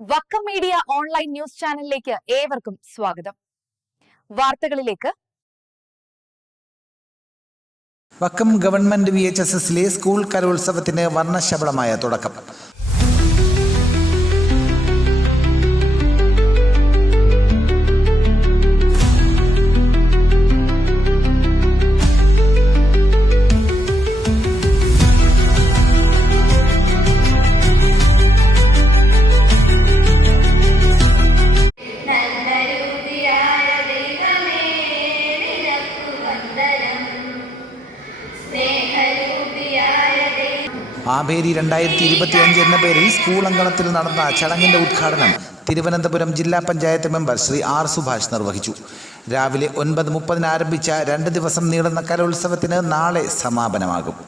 Vakkom media online news ചാനലിലേക്ക് ഏവർക്കും സ്വാഗതം. വാർത്തകളിലേക്ക്. Vakkam government V H S എസിലെ സ്കൂൾ കലോത്സവത്തിന് വർണശബളമായ തുടക്കം. ആഭേരി രണ്ടായിരത്തി ഇരുപത്തി അഞ്ച് എന്ന പേരിൽ സ്കൂൾ അങ്കണത്തിൽ നടന്ന ചടങ്ങിന്റെ ഉദ്ഘാടനം തിരുവനന്തപുരം ജില്ലാ പഞ്ചായത്ത് മെമ്പർ ശ്രീ ആർ സുഭാഷ് നിർവഹിച്ചു. രാവിലെ ഒൻപത് മുപ്പതിന് ആരംഭിച്ച രണ്ട് ദിവസം നീളുന്ന കലോത്സവത്തിന് നാളെ സമാപനമാകും.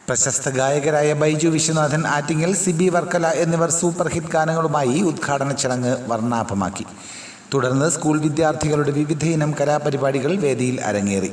പ്രശസ്ത ഗായകരായ ബൈജു വിശ്വനാഥൻ ആറ്റിങ്ങൽ സിബി വർക്കല എന്നിവർ സൂപ്പർ ഹിറ്റ് ഗാനങ്ങളുമായി ഉദ്ഘാടന ചടങ്ങ് വർണാഭമാക്കി. തുടർന്ന് സ്കൂൾ വിദ്യാർത്ഥികളുടെ വിവിധയിനം കലാപരിപാടികൾ വേദിയിൽ അരങ്ങേറി.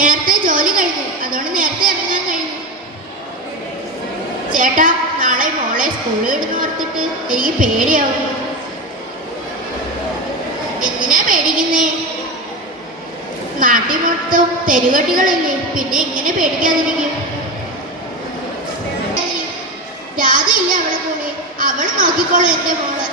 നേരത്തെ ജോലി കഴിഞ്ഞു. അതുകൊണ്ട് നേരത്തെ ഇറങ്ങാൻ കഴിഞ്ഞു. ചേട്ടാ നാളെ മോളെ സ്കൂളിൽ ഇടുന്നു ഓർത്തിട്ട് എനിക്ക് പേടിയാവും എന്തിനാ പേടിക്കുന്നേ? നാട്ടിൽ മൊത്തം തെരുവട്ടികളല്ലേ? പിന്നെ എങ്ങനെ പേടിക്കാതിരിക്കും? രാധയില്ല അവളെ കൂടെ അവൾ നോക്കിക്കോളൂ എന്റെ മോളെ.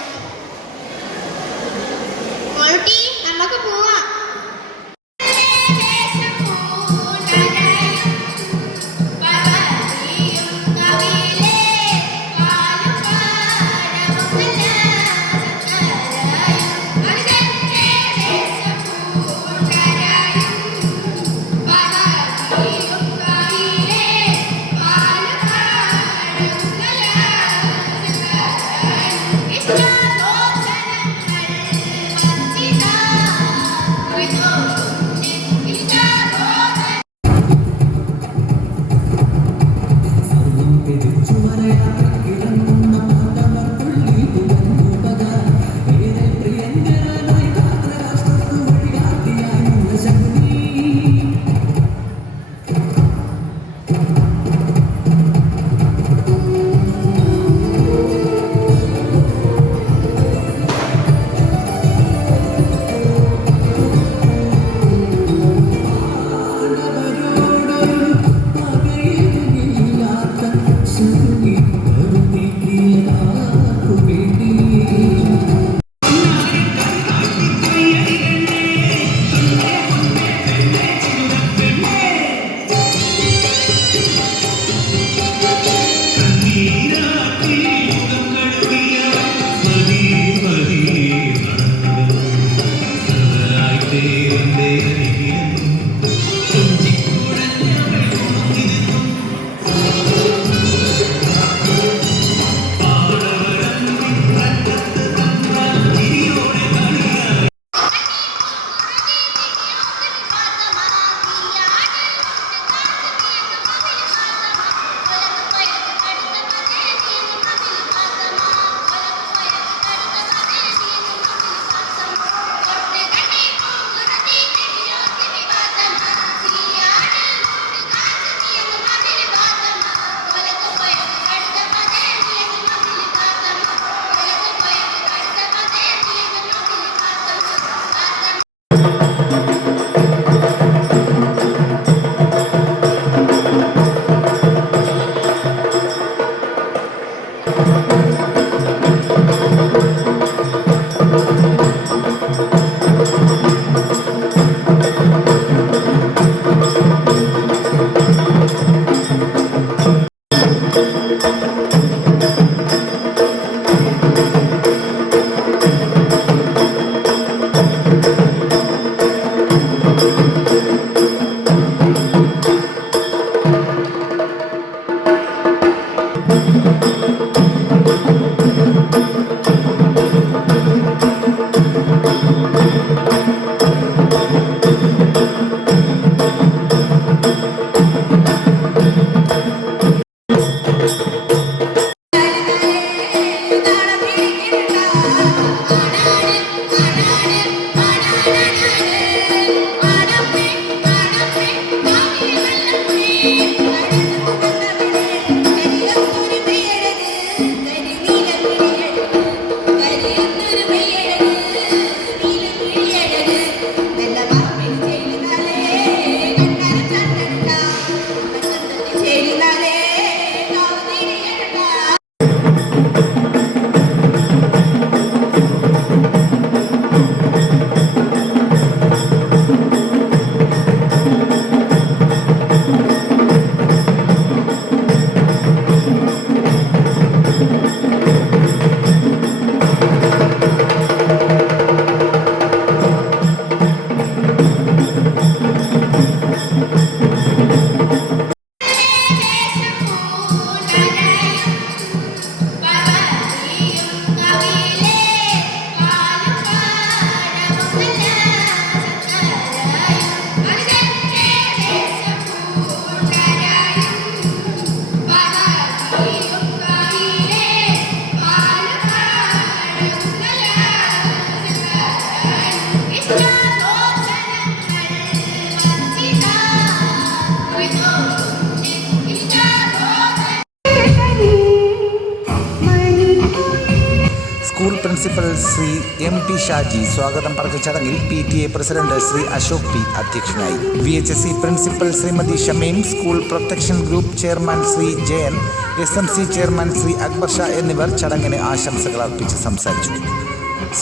ശ്രീ എം പി ഷാജി സ്വാഗതം പറഞ്ഞ ചടങ്ങിൽ P T A president Shri Ashok P അധ്യക്ഷനായി. V H S C principal Shrimathi Shameem school protection group chairman Shri Jayan S M C chairman Shri Akbar Shah എന്നിവർ ചടങ്ങിന് ആശംസകൾ അർപ്പിച്ച് സംസാരിച്ചു.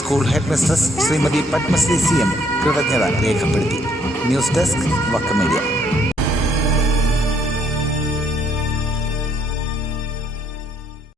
School head mistress Shrimathi Padmasree C M കൃതജ്ഞത രേഖപ്പെടുത്തി. News desk വക്ക media